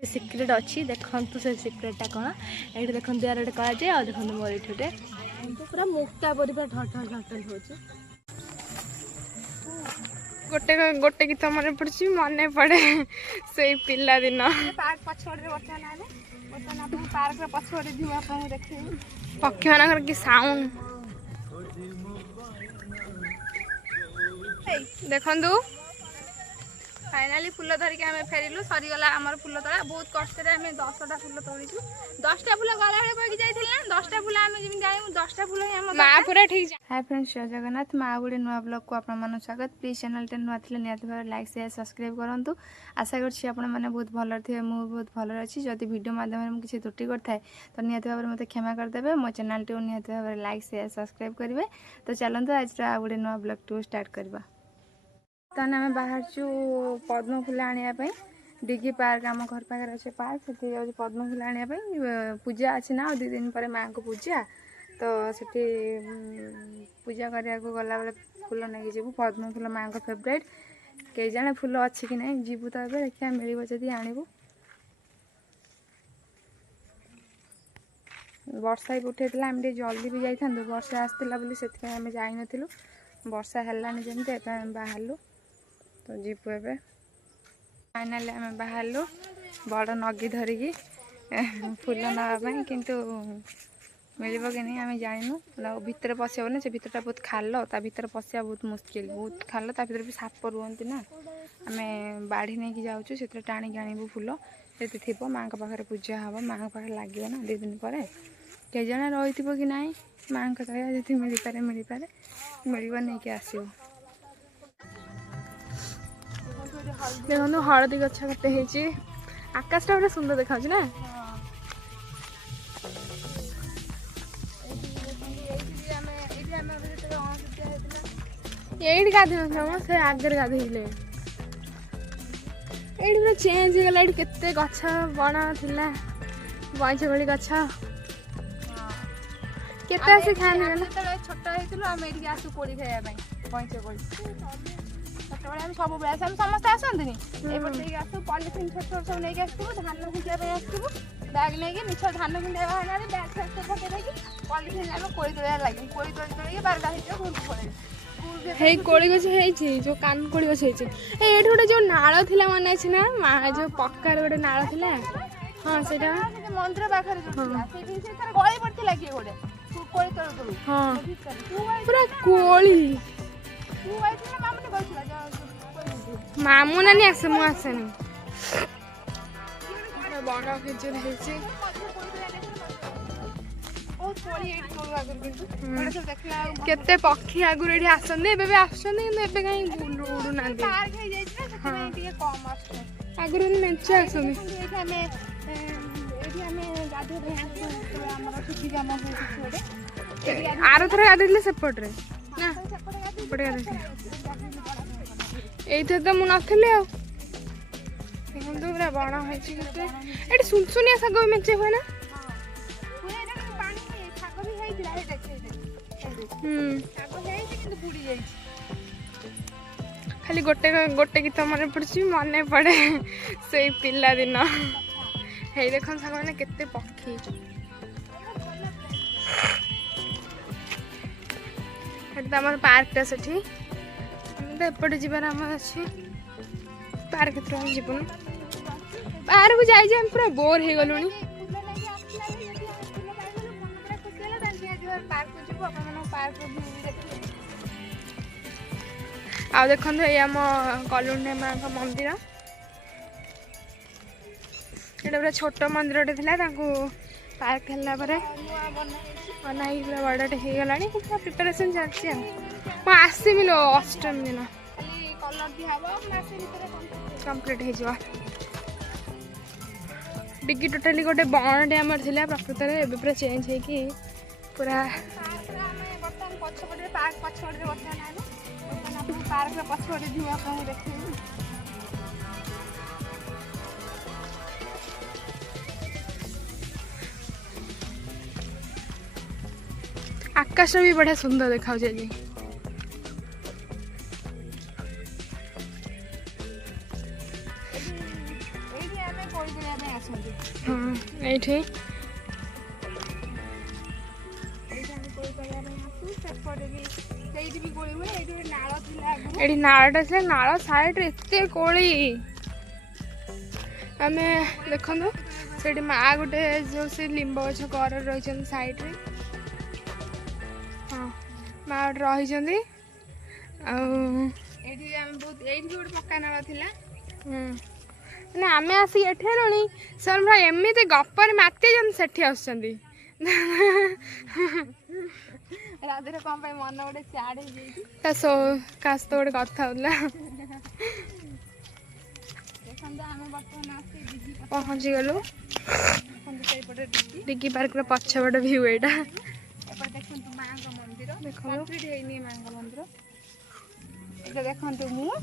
Secrete अच्छी देखु से सिक्रेटा कौन ये देखते यार गोटे कला जाए देखो मोर ये पूरा मुक्ता पर ठटल ठटल हो गोटे गोटे गीत मन पड़ी मन पड़े से पिला दिन पार्क पछपटे बर्तमान पार्क पछपटे व्यू आप देखे पक्षी मान कि साउंड देखु फाइनाली फुल धरिक आम फेरिलु सरीगला आम फुल तोड़ा बहुत कष्ट 10टा फुल तोड़ू 10टा फुल गला कहीकि जाइए 10टा फुल आम जमी जाइए 10टा फुल माँ पूरा ठीक। हाय फ्रेंड्स जय जगन्नाथ माँ गोटे नुआ ब्लॉग को आपण स्वागत प्लीज चैनल नुआ थे निहत भाव लाइक शेयर सब्सक्राइब करूँ आशा करें मैंने बहुत भल थे मुझे बहुत भल अच्छी जदि वीडियो माध्यम किसी त्रुटि करता तो निहत भाव में मतलब क्षमा करदे मो चैनल टी निहत भाव लाइक शेयर सब्सक्राइब करेंगे तो चलते आज गोटे नुआ ब्लॉग टू स्टार्ट करवा। तहन आम बाहर पद्म फूल आने डिगी पार्क आम घर पाखे अच्छे पार्क से पद्म फूल आने पूजा अच्छी ना 2 दिन पर माँ को पूजा तो सेठी पूजा करने को गला बेले फूल नहीं जीवु पद्म फूल माँ को फेवरेट कई जाने फूल अच्छी कि नहीं जीवु तो ये देखिए मिल जदि आणबू वर्षा भी उठेला आम जल्दी भी जाइए वर्षा आसला से आम जाइन वर्षा है जमी बाहर तो जीपु ए फाइनाली आम बाहर बड़ नगी धरिकी फूल नापी किंतु मिल कि नहीं आम जानू भितर पशिबनी से भितर बहुत खाल ता भर पशिया बहुत मुस्किल बहुत खाल ता भर भी साप रुहति ना आम बाढ़ी नहीं कि जाऊँ से टाणिक आणबू फूल से थी माँ पाखे पूजा हम माँ पाखे लगे ना 2 दिन पर कई जन रही कि ना माँ दया जी मिल पारे मिल नहीं कि आसो देखो हलदी गछ गोटे होती आकाशटा पूरा सुंदर देखा ना ये गाधे से आगे गाधे ये पूरा चेंज हो गला केते गछ बण थिला बइछ भली गछ केते आसी खान छोट होइतलो हम एठी आसु कोड़ी खाया पई बइछ कोड़ी छोटे हम सब बेस हम समस्त आसंतनी एपटे आसु पॉलिथिन छोट छोट सब नहीं आसु धान खिंडिया पे आसु बैग नहीं मिछ धान खिंडिया बाहर बैग सब पके देकी पॉलिथिन हम कोड़ी तोड़ा लागि कोड़ी तोड़ी बारगा हिट घुर पड़े हे कोड़ी गछ हेछि जो कान कोड़ी गछ हेछि ए एठी गोटे जो नाळ थिला मन अछि ना मा जो पक्कार गोटे नाळ थिला हां सेटा मंदिर पाखर जो थिला सेठी से तार गळी पड़थिला कि गोटे कोड़ी तोड़ हां पूरा कोड़ी तू आइथिला मामुनी कहथिला मामू नानी आसे मु आसेनी बड़ खेजूर हेछि केते पक्षी आगुर ये आसने भी आसने कहीं उड़ू ना आगुर मेचे आसने आर थर गाधे सेपटे ना ये तो मुझे नी पूरा बड़ है सुनसुनिया शाग मेचे हुए ना खाली गोटे गोटे गीत मन पड़ी मन पड़े से पिला दिन हे देख साग मैंने केते पक्षी आम पार्कटा से एपटे जीवार आम अच्छी पार्क थ्रू हम जीवन पार्क जाइए हम पूरा बोर हो गलु आ देखो ये आम कलुंडे माँ का मंदिर यहाँ पूरा छोट मंदिर पार्क है बना पूरा बड़े हो गला पूरा प्रिपेरेसन चलती मुझे आसबि लो अष्टमी दिन कम्प्लीट हो डिग्गी टोटाली गोटे बणटे आम थी प्रकृत में एवं पूरा चेंज हो पूरा पछपटे पार्क पछपटे बर्तमान पार्क पछपटे व्यू आप देखे आकाश भी बढ़िया सुंदर देखा ଆସନ୍ତି। ହଁ ଏଇଠି ସେପଟେ ବି ସେଇଠି ବି କୋଳି ହୁଏ। ଏଇଠି ଗୋଟେ ନାଳ ଥିଲା ଆଗରୁ। ଏଠି ନାଳଟା ଥିଲା, ନାଳ ସାଇଡରେ ଏତେ କୋଳି। ଆମେ ଦେଖନ୍ତୁ ସେଠି ମା ଗୋଟେ ଯୋଉ ସେ ଲିମ୍ବ ଗଛ କରରେ ରହିଛନ୍ତି ସାଇଡରେ। ହଁ ମା ଗୋଟେ ରହିଛନ୍ତି। ଆଉ ଏଇଠି ଆମେ ବହୁତ ଏଇଠି ବି ଗୋଟେ ପକ୍କା ନାଳ ଥିଲା। ମାନେ ଆମେ ଆସିକି ଏଠି ହେଲୁଣି, ସେମାନେ ପୁରା ଏମିତି ଗପରେ ମାତିଛନ୍ତି ସେଠି ଆସୁଛନ୍ତି। ରାତିରେ କଣ ପାଇଁ ମନ ଗୋଟେ ଚାଡ ହେଇଯାଇଛି। ତା କାଶ ତ ଗୋଟେ କଥା ହଉଥିଲା। ଦେଖନ୍ତୁ ଆମେ ବର୍ତ୍ତମାନ ଆସି ଦିଦି ପହଞ୍ଚିଗଲୁ ଦେଖନ୍ତୁ ସେଇପଟେ ଦିଦି। ଡିଗି ପାର୍କର ପଛପଟ ଭିଉ ଏଇଟା। ଏପଟେ ଦେଖନ୍ତୁ ମାଙ୍କ ମନ୍ଦିର। ଦେଖନ୍ତୁ କମ୍ପ୍ଲିଟ ହେଇନି ମାଙ୍କ ମନ୍ଦିର। ଏଇଟା ଦେଖନ୍ତୁ ମୁଁ।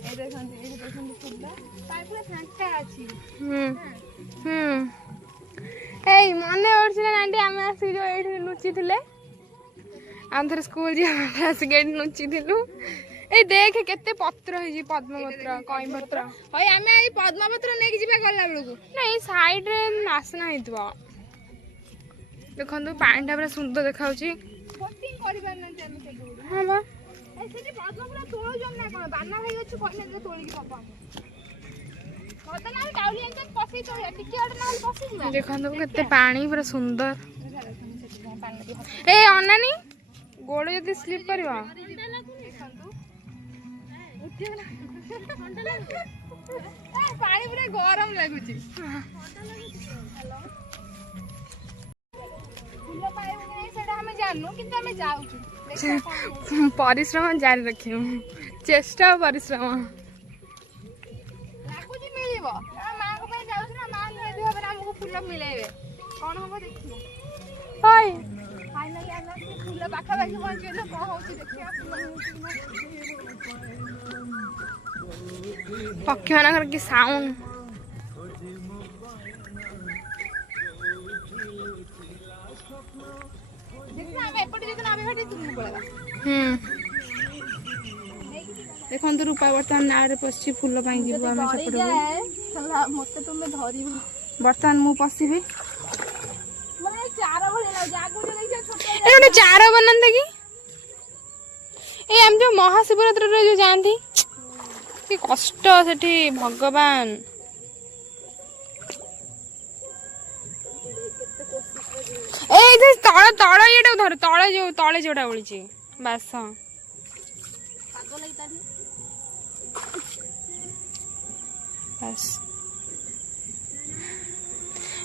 ଏଇ ଦେଖନ୍ତୁ ଫୁଲ ପୁରା ଫାଙ୍କା ଅଛି। ଏଇ ମନେ ପଡୁଛି ନା ଆଣ୍ଟି ଆମେ ଆସିକି ଯୋଉ ଏଇଠି ଲୁଚିଥିଲେ। ଆମେ ଥରେ ସ୍କୁଲ ଯିବା ଆସିକି ଏଇଠି ଲୁଚିଥିଲୁ। ଏଇ ଦେଖେ କେତେ ପତ୍ର ହେଇଛି, ପଦ୍ମପତ୍ର, କଇଁପତ୍ର। ହଇ ଆମେ ଏଇ ପଦ୍ମପତ୍ର ନେଇକି ଯିବା ଗଲା ବେଳକୁ। ନା ଏଇ ସାଇଡରେ ନାସନା ହେଇଥିବ। ଦେଖନ୍ତୁ ପାଣିଟା ପୁରା ସୁନ୍ଦର ଦେଖାଯାଉଛି। ବୋଟିଂ କରିପାରୁନାହାନ୍ତି ଆମେ ସେଠି। ହଁ ବା ସେଠି ପଦ୍ମପୁରା ତୋଳୁଛନ୍ତି ନା କଣ? ବାନା ଭାଇ ଅଛି କହିଲେ ତୋଳିକି ଦବ ଆମକୁ। ଦେଖନ୍ତୁ କେତେ ପାଣି ପୁରା ସୁନ୍ଦର। ଏ ଅନାନି ଗୋଡ ଯଦି ସ୍ଲିପ କରିବ। ପାଣି ପୁରା ଗରମ ଲାଗୁଛି। ଫୁଲ ପାଇବୁ କି ନାହିଁ ସେଟା ଆମେ ଜାଣିନୁ, କିନ୍ତୁ ଆମେ ଯାଉଛୁ। ପରିଶ୍ରମ ଜାରି ରଖିବୁ, ଚେଷ୍ଟା ଆଉ ପରିଶ୍ରମ। ଲାଗୁଛି ମିଳିବ। ମାଙ୍କ ପାଇଁ ଯାଉଛୁ ନା, ମା ନିହାତି ଭାବରେ ଆମକୁ ଫୁଲ ମିଳେଇବେ। କଣ ହବ ଦେଖିବା। ଫାଇନାଲି ଆମେ ଆସିକି ଫୁଲ ପାଖାପାଖି ପହଞ୍ଚିଗଲୁ। କଣ ହଉଛି ଦେଖିବା। ଫୁଲ ମିଳୁଛି କି ନା। ପକ୍ଷୀ ମାନଙ୍କର କି ସାଉଣ୍ଡ। ଦେଖନ୍ତୁ ରୂପା ବର୍ତ୍ତମାନ ନାଳରେ ପଶିଛି ଫୁଲ ପାଇଁ। ଯିବୁ ଆମେ ସେପଟକୁ। ମତେ ତୁମେ ଧରିବ। ବର୍ତ୍ତମାନ ମୁଁ ପଶିବି। ଗୋଟେ ଚାର ବନାନ୍ତେ କି? ଏଇ ଆମେ ଯୋଉ ମହାଶିବରାତ୍ରିରେ ଯୋଉ ଯାଆନ୍ତି, କି କଷ୍ଟ ସେଠି ଭଗବାନ। ଏଇ ତଳ ତଳ ଇଏଟାକୁ ଧର, ତଳେ ଯୋଉଟା ଓଳିଛି ବାସ।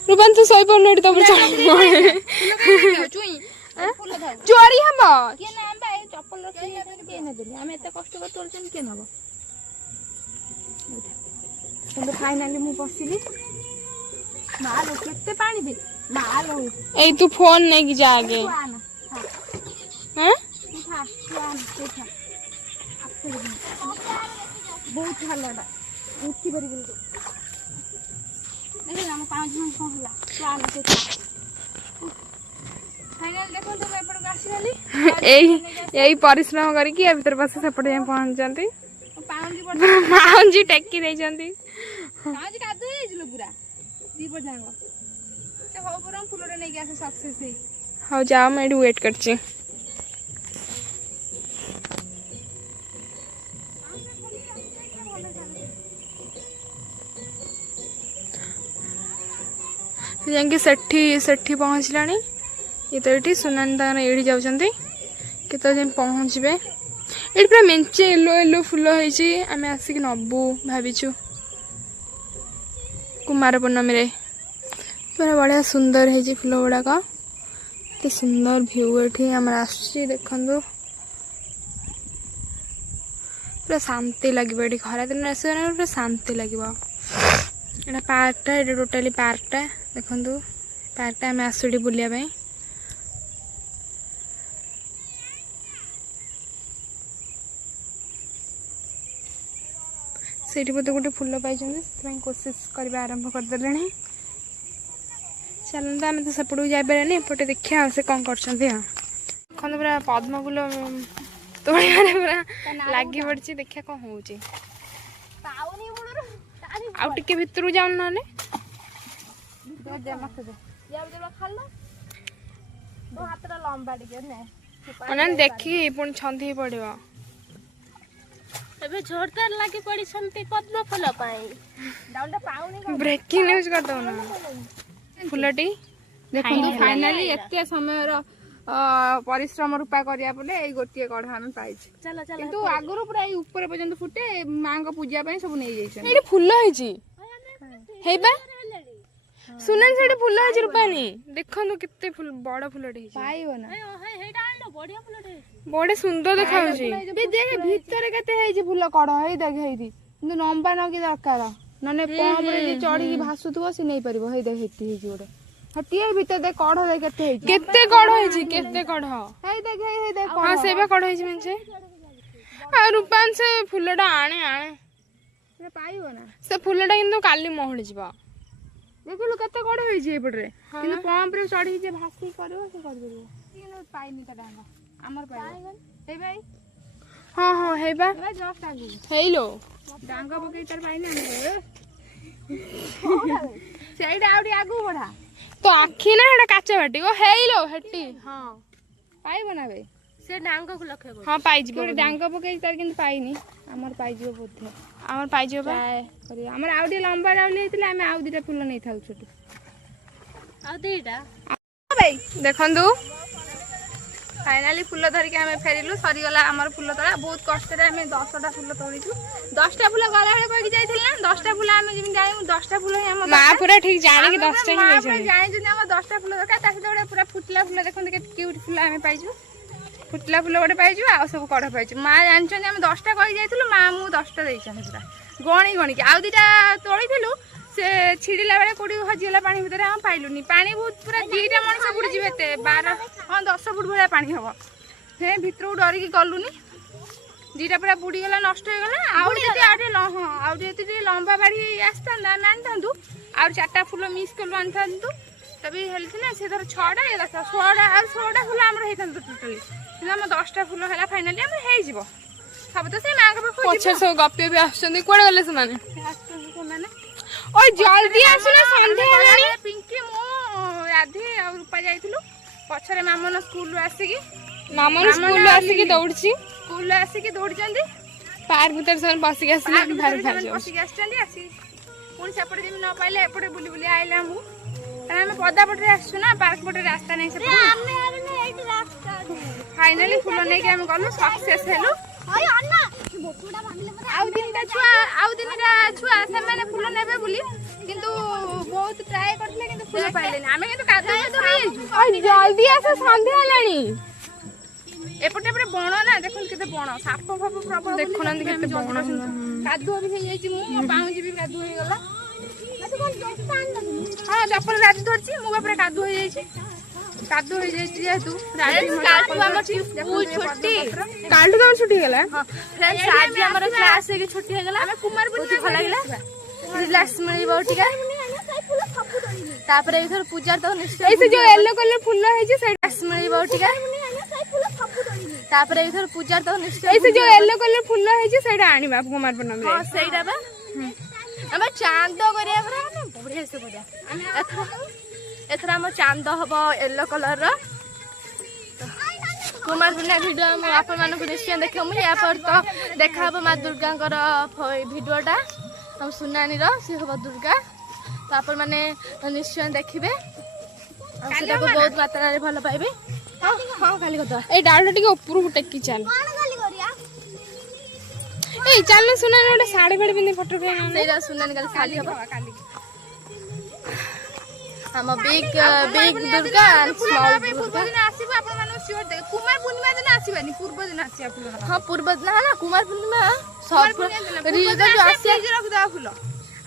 ରୂପାନ୍ ତୁ ଶୋଇପଡୁନୁ ଏଠି ତମର ଚୋରି ହବ। ଆମେ ଏତେ କଷ୍ଟ କରି ତୋଳୁଛନ୍ତି କିଏ ନବ? ଫାଇନାଲି ମୁଁ ପଶିଲି। ମାଲୋ କେତେ ପାଣି ବେ। ମାଲୋ ଏଇ ତୁ ଫୋନ ନେଇକି ଯା ଆଗେ। ବହୁତ ଭଲଟା ଉଠି ପାରିବିନି। ଦେଖିଲା ଆମ ପାଉଁଜି କଣ ହେଲା। ଫାଇନାଲି ଦେଖନ୍ତୁ ମୁଁ ଏପଟକୁ ଆସିଗଲି। ଏଇ ପରିଶ୍ରମ କରିକି ଆ ଭିତରେ ବସି ସେପଟେ ଯାଇ ପହଞ୍ଚନ୍ତି। ପାଉଁଜି ଟେକି ଦେଇଛନ୍ତି। ପାଉଁଜି କାଦୁଅ ହେଇଯାଇছিল ପୁରା ଦିପଟ ଯାକ। ସେ ହଉ ବରଂ ଫୁଲଟା ନେଇକି ଆସେ ସକ୍ସେସ୍ ହେଇ। ହଉ ଯାଅ, ମୁଁ ଏଠି ୱେଟ୍ କରିଛି। ଯାଇକି ସେଠି ପହଞ୍ଚିଲାଣି। ଇଏ ତ ଏଠି ସୁନାନି ତାଙ୍କର ଏଇଠି ଯାଉଛନ୍ତି। କେତେବେଳେ ଯାଇ ପହଞ୍ଚିବେ। ଏଠି ପୁରା ମେଞ୍ଚେ ୟେଲୋ ଫୁଲ ହେଇଛି। ଆମେ ଆସିକି ନବୁ ଭାବିଛୁ କୁମାର ପୂର୍ଣ୍ଣମୀରେ। ପୁରା ବଢ଼ିଆ ସୁନ୍ଦର ହେଇଛି ଫୁଲ ଗୁଡ଼ାକ। ଏତେ ସୁନ୍ଦର ଭିଉ ଏଠି ଆମର ଆସୁଛି। ଦେଖନ୍ତୁ ପୁରା ଶାନ୍ତି ଲାଗିବ ଏଠି। ଖରାଦିନରେ ଆସିବ ନା ପୁରା ଶାନ୍ତି ଲାଗିବ। ଏଇଟା ପାର୍କଟା, ଏଇଟା ଟୋଟାଲି ପାର୍କଟା। ଦେଖନ୍ତୁ ପାର୍କଟା ଆମେ ଆସୁ ଏଠି ବୁଲିବା ପାଇଁ। ସେଇଠି ବୋଧେ ଗୋଟେ ଫୁଲ ପାଇଛନ୍ତି, ସେଥିପାଇଁ କୋସିସ୍ କରିବା ଆରମ୍ଭ କରିଦେଲେଣି। ଚାଲନ୍ତୁ, ଆମେ ତ ସେପଟକୁ ଯାଇପାରିବାନି, ଏପଟେ ଦେଖିବା ଆଉ ସେ କ'ଣ କରୁଛନ୍ତି। ଆଉ ଦେଖନ୍ତୁ ପୁରା ପଦ୍ମ ଫୁଲ ତୋଳିବାରେ ପୁରା ଲାଗି ପଡ଼ିଛି। ଦେଖିବା କ'ଣ ହେଉଛି। ପାଉନି ମୂଳରୁ ଟାଣି ଆଉ ଟିକେ ଭିତରକୁ ଯାଉନ ନହେଲେ। ହାତଟା ଲମ୍ବା ଟିକେ ନେ ଅନାନି ଦେଖିକି ପୁଣି ଛନ୍ଦି ପଡିବ। ଏବେ ଜୋରଦାର ଲାଗି ପଡିଛନ୍ତି ପଦ୍ମ ଫୁଲ ପାଇଁ। ଡାଉନଟା ପାଉନି ବ୍ରେକିଂ ନ୍ୟୁଜ କରିଦଉନ। ଫୁଲଟି ଦେଖନ୍ତୁ ଫାଇନାଲି ଏତେ ସମୟର ପରିଶ୍ରମ ରୂପା କରିବା ପରେ ଏଇ ଗୋଟିଏ କଢ ଆମେ ପାଇଛୁ। କିନ୍ତୁ ଆଗରୁ ପୁରା ଏଇ ଉପରେ ପର୍ଯ୍ୟନ୍ତ ଫୁଟେ ମାଙ୍କ ପୂଜା ପାଇଁ ସବୁ ନେଇଯାଇଛନ୍ତି। ଏଇଠି ଫୁଲ ହେଇଛି ହେଇବା ସୁନାନ ସେଠି ଫୁଲ ହେଇଛି ରୂପାନି ଦେଖନ୍ତୁ କେତେ ଫୁଲ ବଡ ଫୁଲଟେ ହେଇଛି। ପାଇବ ନା ବଢିଆ ସୁନ୍ଦର ଦେଖାଯାଉଛି। ଭିତରେ କେତେ ହେଇଛି ଫୁଲ କଢ ହେଇ ଦେଖ ହେଇଛି କିନ୍ତୁ ଲମ୍ବା ନକି ଦରକାର ନହେଲେ ପମ୍ପରେ ଯେ ଚଢିକି ଭାସୁଥିବ ସେ ନେଇପାରିବ। ହେଇ ଦେଖ ହେଇଛି ହେଇଛି ଗୋଟେ ହଟିଏ ଭିତରେ ଦେଖ କଢ ଦେଖ କେତେ ହେଇଛି। କେତେ କଢ ହେଇଛି କେତେ କଢ। ହେଇ ଦେଖ ହେଇ ଦେଖ ହଁ ସେବା କଢ ହେଇଛି ମେଞ୍ଚେ। ଆଉ ରୂପାନ ସେ ଫୁଲଟା ଆଣେ ପାଇବ ନା ସେ ଫୁଲଟା କିନ୍ତୁ କାଲି ମହଳି ଯିବ। ଦେଖିଲୁ କେତେ କଢ ହେଇଛି ଏପଟରେ କିନ୍ତୁ ପମ୍ପରେ ଚଢିକି ଯେ ଭାସି କରିବ ସେ କରିପାରିବ। କିନ୍ତୁ ପାଇନି ତା ଡାଙ୍ଗ ଆମର ପାଇବ। ହେଇ ଭାଇ ହଁ ହଁ ହେଇବା ଜଷ୍ଟ ଆଗକୁ ହେଇଲୋ ଡାଙ୍ଗ ପକେଇ ତାର ପାଇନି ସେଇଟା ଆଉ ଟିକେ ଆଗକୁ ବଢା ତ ଆଖି ନା ହେଟା କାଚ ବାଟି ଓ ହେଇଲୋ ହେଟି। ହଁ ପାଇବ ନା ଭାଇ ସେ ଡାଙ୍ଗକୁ ଲକ୍ଷ୍ୟ କର। ହଁ ପାଇଯିବ ଡାଙ୍ଗ ପକେଇ ତାର କିନ୍ତୁ ପାଇନି ଆମର ପାଇଯିବ ବୋଧେ। ଆମର ପାଇଯିବ ବା। ଆମର ଆଉ ଟିକେ ଲମ୍ବା ଡାଉଲି ହେଇଥିଲେ ଆମେ ଆଉ ଦିଟା ଫୁଲ ନେଇଥାଉ ଛୋଟ ଆଉ ଦିଟା ଦେଖନ୍ତୁ फाइनाली फुल धरिक आम फेरिलु सरीगला आमर फुल तोड़ा बहुत कष्ट आम 10टा फुल तोड़ीचु 10टा फुल गला बेले कही जाइथिला 10टा फुल आम जिम जाइमु 10टा फुल ही हम मां पूरा ठीक जाने की 10टा ही जाइछन जानि जने हम 10टा फुल दरकार तासे गोटे पूरा फुटला फुल देखन के क्यूट फुल आम पाइछु फुटला फुल गोटे पाइछु आ सब कढ पाइछु मां जानछन हम 10टा कही जाइथिलु मां मु 10टा देइछन पूरा गणी गणी के आ दिटा तोड़ीथिलु से छिड़िला बेले कोडी हजिला पानी भीतर हम पाइलुनी पानी बहुत पूरा दीटा मनुष्य बुड़ जिवे ते 12 हां 10 फुट भला पानी हबो हे भीतर डरी की गलुनी दीटा पूरा बुड़ी गला नष्ट हो गला आउ जति आटे हां आउ जति लंबा बाड़ी आस्ता ना मानथांतु आउ चारटा फुल मिस करलु आनथांतु तबे हेलथिना से धर 6टा ये 16टा आ 16टा फुल हमर हेथांतु टोटली हम 10टा फुल हला फाइनली हम हे जिवो सब तो से मांग पे पछे सब गप्पे भी आछंदी कोड गले से माने माने ओए जल्दी आसुना संध्या हेलानी पिंकी मो राधे आ रूपा जाइथिलु पछरे मामन स्कूल रो आसीकी मामन स्कूल आसीकी दौड़ची स्कूल आसीकी दौड़चंदी पार्क भीतर सन बसिक आसीना बाहर बाहर जाऊ बसिक आछंदी आसी पुणी सेपटे जिम न पाइले एपटे बुली बुली आइला हम हम पदा पटरे आसु ना पार्क पटरे रास्ता नै से हमने आबे एठी रास्ता फाइनली फुल नै के हम गलु सक्सेस हेलु ओय अन्ना बोटुडा भांगले आउ दिनटा छुआ से माने फुल नेबे बुली किंतु बहुत ट्राई करथले किंतु फुल पाइले ना हमें किंतु कादो ओए जल्दी आस संध्या हेलानी एपटे एपटे बण ना देखन केते बण साप फाप प्रबल देखुना केते बण कादो भी हे जाई मु पाउजी भी कादो हे गला हां चप्पल राज धरची मु बापरे कादो हे जाई कादो हो जाई जेतु कालटू हमर स्कूल छुट्टी कालटू हमर छुट्टी गेला हां फ्रेंड्स आज हमर क्लास के छुट्टी हे गेला हमें कुमार पूर्णिमा भल लागला रिलैक्स मिली बहुटिका तापर इधर पूजा तो निश्चय ऐसे जो येलो कलर फूल है जे रिलैक्स मिली बहुटिका तापर इधर पूजा तो निश्चय ऐसे जो येलो कलर फूल है जे सेटा आनी बाप कुमार पूर्णिमा रे हां सेटा बा हम चांद करिया परा बढ़िया से बढ़िया एथरा हम चांद हबो येलो कलर रो कुमार पूर्णिमा वीडियो हम आपन मानको निश्चय देखम या पर तो देखा हबो मां दुर्गा कर वीडियोटा हम सुनानी रो से हबो दुर्गा तापर माने निश्चय देखिबे सेटा को बहुत मात्रा रे भलो पाइबे हां हां खाली कथा ए डालटा टिके ऊपर को टेकी चल कोन खाली करिया ए चल सुना ना साड़ी फाड़ी पिंदे फोटो के सेरा सुनानी खाली खाली हबो खाली हम big Durga and small Durga दिन आसीबो आपण मानो श्योर दे कुमार पूर्णिमा दिन आसीबानी पूर्व दिन आसी फुल हां पूर्व दिन ना कुमार पूर्णिमा सब रियल जो आसी रख दा फुल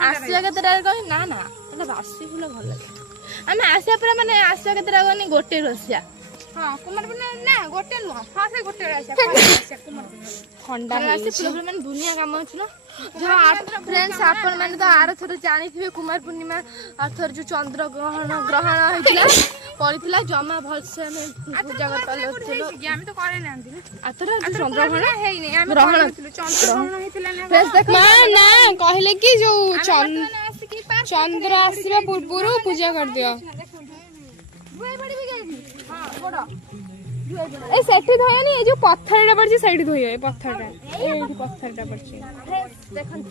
आसिया के तरा कहि ना ना एला बासी फुल भल लागे हम आसिया पर माने आसिया के तरा गनी गोटे रसिया हाँ कुमार पूर्णिमा ना गोटे नुह हाँ से गोटे आसिया कुमार थंडा ମାନେ ଦୁନିଆ କାମ ଅଛି ନା फ्रेंड्स ଆପଣ ମାନେ ତ ଆର ଥର ଜାଣିଥିବେ କୁମାର ପୂର୍ଣ୍ଣିମା ଆର ଥର ଯୋଉ ଚନ୍ଦ୍ର ଗ୍ରହଣ ହେଇଥିଲା ପଡିଥିଲା ଜମା ଭଲସେ ଆମେ ପୂଜା କରିପାରିଲୁ ଆମେ ତ କରେଇ ନାହାନ୍ତି ଆଥର ଚନ୍ଦ୍ର ଗ୍ରହଣ ହେଇନି ଆମେ ଗ୍ରହଣ କରିଥିଲୁ ଚନ୍ଦ୍ର ଗ୍ରହଣ ହେଇଥିଲା ନା ଫ୍ରେଣ୍ଡସ୍ ଦେଖ ମା ନା କହିଲେ କି ଯୋଉ ଆସିକି ଚନ୍ଦ୍ର ଆସିବା ପୂର୍ବରୁ ପୂଜା କରିଦିଅ। ଏ ସେଠି ଧୋଇନି ଏ ଯୋଉ ପଥରଟା ପଡିଛି ସେଇଠି ଧୋଇବ ଏ ପଥରଟା ଏଇଠି ପଥରଟା ପଡିଛି। ଦେଖନ୍ତୁ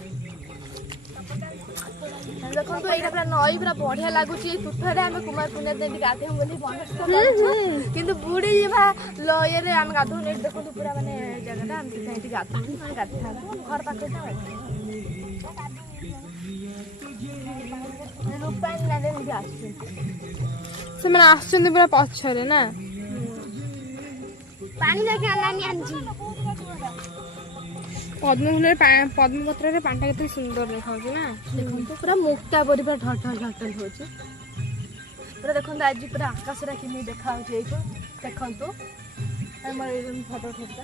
ଏଇଟା ପୁରା ନଈ ପୁରା ବଢିଆ ଲାଗୁଛି ତୁଠରେ ଆମେ କୁମାର ପୂର୍ଣ୍ଣିମା ଦିନ ଗାଧେଇବୁ ବୋଲି ମନସ୍ଥ କରିଛୁ କିନ୍ତୁ ବୁଡି ଯିବା ଇଏରେ ଆମେ ଗାଧଉନି ଏଠି ଦେଖନ୍ତୁ ପୁରା ମାନେ ଜାଗାଟା ଆମେ ସେଇଠି ଗାଧଉନି ମାନେ ଗାଧେଇଥାନ୍ତୁ ଘର ପାଖରେ ସେମାନେ ଆସୁଛନ୍ତି ପୁରା ପଛରେ ନା ପାଣି ଦେଖି ଆଣି ଆଣିଛି ପଦ୍ମଫୁଲରେ ପଦ୍ମପତ୍ରରେ ପାଣିଟା କେତେ ସୁନ୍ଦର ଦେଖାଉଛି ନା ଦେଖନ୍ତୁ ପୁରା ମୁକ୍ତା ପରି ପୁରା ଢଳ ହଉଛି ପୁରା ଦେଖନ୍ତୁ ଆଜି ପୁରା ଆକାଶଟା କେମିତି ଦେଖାଯାଉଛି ଏଇଠୁ ଦେଖନ୍ତୁ ଆମର ଏଇ ଫଟୋ ଉଠେଇବା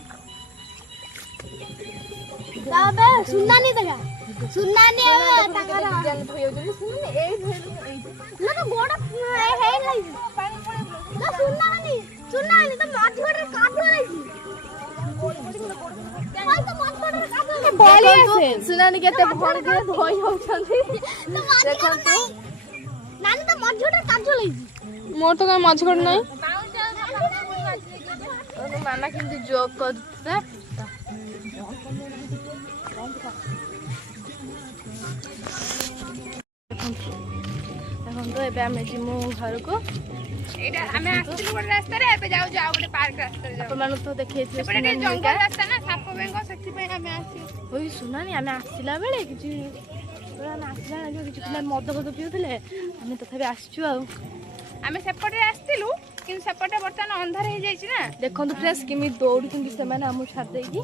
ସୁନାନି ଦେଖା ସୁନାନି ତାଙ୍କର ସୁନାନି ତ ମାଝିରେ କାଦୁଅ ଲାଗି ସୁନାନି କେତେ ଭଲରେ ଧୋଇ ହଉଛନ୍ତି ଦେଖନ୍ତୁ ନାନି ତ ମାଝିରେ କାଦୁଅ ଲାଗି ମୋର ତ କାଇଁ ମଝି କଡ଼ ନାହିଁ ମାମା କେମିତି ଜୋକ୍ କରୁଥିଲା ଦେଖନ୍ତୁ ଏବେ ଆମେ ଯିମୁ ଘରକୁ ଏଇଟା ଆମେ ଆସିଥିଲୁ ଗୋଟେ ରାସ୍ତାରେ ଏବେ ଯାଉଛୁ ଆଉ ଗୋଟେ ପାର୍କ ରାସ୍ତାରେ ଯାଉଛୁ ଆପଣମାନଙ୍କୁ ତ ଦେଖେଇଥିବେ ସେପଟେ ଟିକେ ଜଙ୍ଗଲ ରାସ୍ତା ନା ସାପ ବେଙ୍ଗ ସେଥିପାଇଁ ଆମେ ଆସିଛୁ ଓଇ ସୁନାନି ଆମେ ଆସିଲା ବେଳେ କିଛି ପିଲା ମଦ ପିଉଥିଲେ ଆମେ ତଥାପି ଆସିଛୁ ଆଉ ଆମେ ସେପଟେ ଆସିଥିଲୁ କିନ୍ତୁ ସେପଟେ ବର୍ତ୍ତମାନ ଅନ୍ଧାର ହେଇଯାଇଛି ନା ଦେଖନ୍ତୁ ଫ୍ରେଣ୍ଡସ୍ କେମିତି ଦୌଡୁଛନ୍ତି ସେମାନେ ଆମକୁ ଛାଡ଼ି ଦେଇକି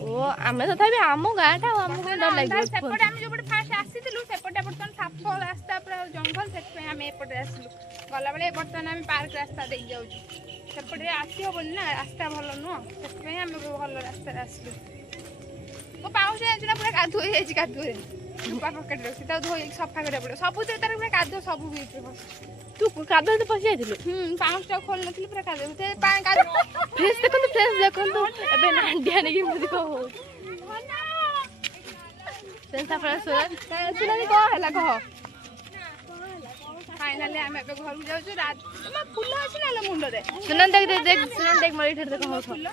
ଓ ଆମେ ତଥାପି ଆମ ଗାଁଟା ଆଉ ଆମକୁ ଡର ଲାଗିବ ସେପଟେ ଆମେ ଯୋଉପଟେ ଫାଷ୍ଟ ଆସିଥିଲୁ ସେପଟେ ବର୍ତ୍ତମାନ ସାପ ରାସ୍ତା ପୁରା ଜଙ୍ଗଲ ସେଥିପାଇଁ ଆମେ ଏପଟେ ଆସିଲୁ ଗଲାବେଳେ ବର୍ତ୍ତମାନ ଆମେ ପାର୍କ ରାସ୍ତା ଦେଇକି ଯାଉଛୁ ସେପଟେ ଆସି ହବନି ନା ରାସ୍ତା ଭଲ ନୁହଁ ସେଥିପାଇଁ ଆମେ ଭଲ ରାସ୍ତାରେ ଆସିଲୁ ମୋ ପାଉଁଶ ଜାଣିଛୁ ନା ପୁରା କାଦୁଅ ହେଇଯାଇଛି କାଦୁଅରେ ରୂପା ପକେଟ ରଖି ତାକୁ ଧୋଇକି ସଫା କରିବାକୁ ପଡ଼ିବ ସବୁଥିରେ ତାର ପୁରା କାଦୁଅ ସବୁ ଭିତରେ ବସି ତୁ କାଦୁଅରେ ପଶି ଯାଇଥିଲୁ ପାଉଁଶଟାକୁ ଖୋଲି ନଥିଲି ପୁରା କାଦୁଅ ଫ୍ରେଣ୍ଡସ୍ ଦେଖନ୍ତୁ ଏବେ ନାଣ୍ଡିଆ ନେଇକି ମୁଁ କଣ ହଉଛି ସୁନାନି କଣ ହେଲା କହ ଫାଇନାଲି ଆମେ ଏବେ ଘରକୁ ଯାଉଛୁ ଫୁଲ ଅଛି ନା ମୁଣ୍ଡରେ ସୁନାନି ଦେଖ ମୋର ଏଇଠି ଦେଖ ଫୁଲ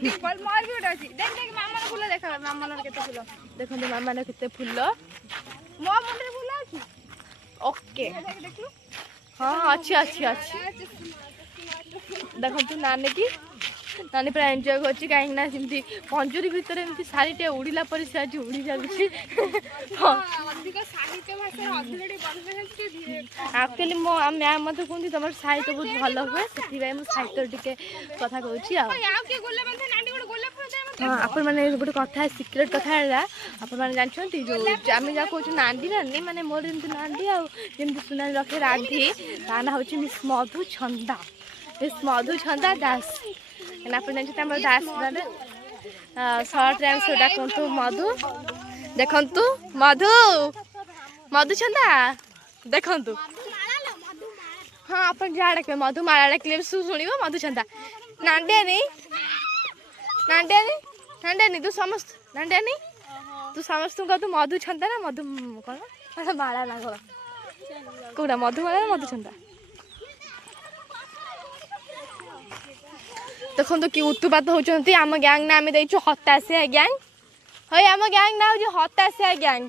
ଟିମ୍ପଲ ମୋର ବି ଗୋଟେ ଅଛି ଦେଖ ମାମାର ଫୁଲ ଦେଖ ମାମାର କେତେ ଫୁଲ ଦେଖନ୍ତୁ ମାମାର କେତେ ଫୁଲ ମୋ ମୁଣ୍ଡରେ ଫୁଲ ଅଛି ଓକେ ଦେଖିଲୁ ହଁ ଅଛି ଦେଖନ୍ତୁ ନାନୀ ପୁରା ଏନ୍ଜୟ କରୁଛି କାହିଁକି ନା ଯେମିତି ପଞ୍ଜୁରୀ ଭିତରେ ଏମିତି ଶାଢ଼ୀଟେ ଉଡ଼ିଲା ପରେ ସେ ଆଜି ଉଡ଼ି ଚାଲୁଛି ଆକ୍ଚୁଆଲି ମୋ ମ୍ୟାମ୍ ମୋତେ କୁହନ୍ତି ତମର ସାହିତ୍ୟ ବହୁତ ଭଲ ହୁଏ ସେଥିପାଇଁ ମୁଁ ସାହିତ୍ୟ ଟିକେ କଥା କହୁଛି ଆଉ ହଁ ଆପଣମାନେ ଗୋଟେ କଥା ସିକ୍ରେଟ୍ କଥା ହେଲା ଆପଣମାନେ ଜାଣିଛନ୍ତି ଯେଉଁ ଆମେ ଯାହା କହୁଛୁ ନାଣ୍ଡି ମାନେ ମୋର ଯେମିତି ନାଣ୍ଡି ଆଉ ଯେମିତି ସୁନାନି ରଖେ ରାଧି ତା ନାଁ ହେଉଛି ମିସ୍ ମଧୁଛନ୍ଦା ଦାସ ଆପଣ ଜାଣିଛନ୍ତି ଆମର ଦାସ ମାନେ ସର୍ଟରେ ଆମେ ସେଟା କୁହନ୍ତୁ ମଧୁ ଦେଖନ୍ତୁ ମଧୁଛନ୍ଦା ଦେଖନ୍ତୁ ହଁ ଆପଣ ଯାହା ଡାକିବେ ମଧୁମାଳା ଡାକିଲେ ଶୁଣିବ ମଧୁଛନ୍ଦା ନାଣ୍ଡିଆନି ତୁ ସମସ୍ତଙ୍କୁ କହ ତୁ ମଧୁଛନ୍ଦା ନା ମଧୁ କଣ ମାଳା ନା କଣ କୋଉଟା ମଧୁମାଳା ନା ମଧୁଛନ୍ଦା ଦେଖନ୍ତୁ କି ଉତ୍ପାତ ହଉଛନ୍ତି ଆମ ଗ୍ୟାଙ୍ଗ ନା ଆମେ ଦେଇଛୁ ହତାଶିଆ ଗ୍ୟାଙ୍ଗ ହଇ ଆମ ଗ୍ୟାଙ୍ଗ ନା ହଉଛି ହତାଶିଆ ଗ୍ୟାଙ୍ଗ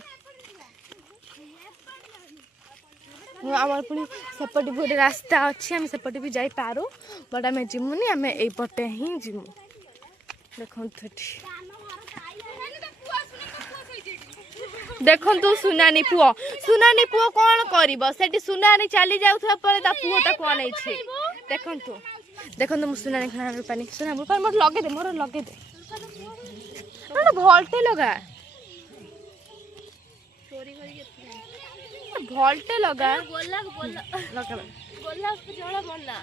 ଆମର ପୁଣି ସେପଟେ ବି ଗୋଟେ ରାସ୍ତା ଅଛି ଆମେ ସେପଟେ ବି ଯାଇପାରୁ ବଟ୍ ଆମେ ଯିମୁନି ଆମେ ଏଇପଟେ ହିଁ ଯିମୁ ଦେଖନ୍ତୁ ଏଠି ଦେଖନ୍ତୁ ସୁନାନି ପୁଅ କଣ କରିବ ସେଠି ସୁନାନି ଚାଲି ଯାଉଥିବା ପରେ ତା ପୁଅ ତାକୁ ଅନେଇଛି ଦେଖନ୍ତୁ ମୁଁ ସୁନାନି ରୂପାନି ମୋର ଲଗେଇଦେ ଭଲଟେ ଲଗା ଭଲଟେ ଲଗା ଗୋଲାପ ଜଳ ବନା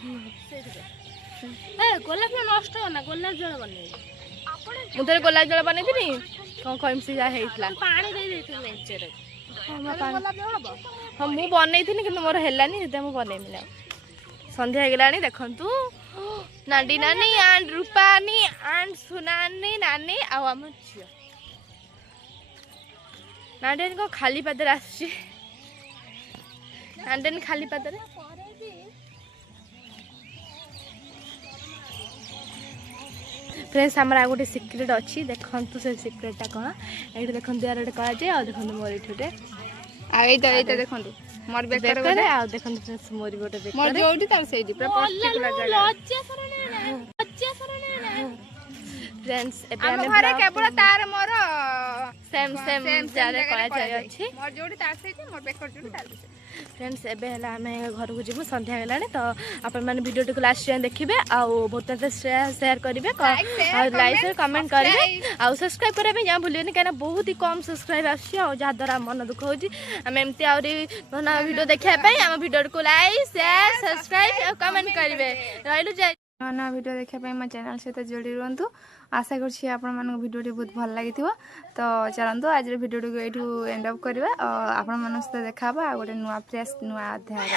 ସେଇଥିପାଇଁ ଗୋଲାପ ଫୁଲ ନଷ୍ଟ ନା ଗୋଲାପ ଜଳ ବନେଇବି ମୁଁ ଥରେ ଗୋଲାପ ଜଳ ବନେଇଥିଲି କ'ଣ କହିବି ସେ ଯାହା ହେଇଥିଲା ପାଣି ଦେଇ ଦେଇଥିଲି ମେଞ୍ଚେରେ ହଁ ମୁଁ ବନେଇଥିଲି କିନ୍ତୁ ମୋର ହେଲାନି ସେଥିପାଇଁ ମୁଁ ବନେଇବି ନା ସନ୍ଧ୍ୟା ହେଇଗଲାଣି ଦେଖନ୍ତୁ ନାଣ୍ଡି ନାନୀ ଆଣ୍ଡ ରୂପାନୀ ଆଣ୍ଡ ସୁନାନୀ ନାନୀ ଆଉ ଆମ ଝିଅ ନାଣ୍ଡି କ'ଣ ଖାଲି ପାଦରେ ଆସୁଛି ନାଣ୍ଡି ଖାଲି ପାଦରେ फ्रेंड्स आमर आ गोटे सिक्रेट अच्छी देखु से सिक्रेटा कौन ये देखो यार गोटे कराए आ देखो मोर ये आईटा देखो मोर बेकर गोटे आ देखो फ्रेंड्स मोर गोटे बेकर मोर जोडी तार सेडी पूरा पर्टिकुलर जगह फ्रेंड्स एबे हम हमें घरे केवल तार मोर सेम सेम जारे कराए अछि मोर जोडी तार सेडी मोर बेकर जोडी तार फ्रेंड्स एबे हला हमें घर को जीवु संध्या गलाने तो अपन माने वीडियो को लास्ट टाइम देखिबे आ बहुत शेयर करिवे और लाइक और कमेंट करिवे आ सब्सक्राइब करबे या भूलियनी काना बहुत ही कम सब्सक्राइब आछि आ जा द्वारा मन दुख होजी हम एमती आउरी बना वीडियो देखिया पई हम वीडियो को लाइक शेयर सब्सक्राइब और कमेंट करिवे रहलु जाय नया वीडियो देखा मो चैनल सहित जोड़ी रुहतु आशा कर भिडियो बहुत भल लगी तो चलते आज भिडियो को ये एंड अप करवा आपण मान सहित देखा गोटे नुआ फ्रेश नुआ अध्याय।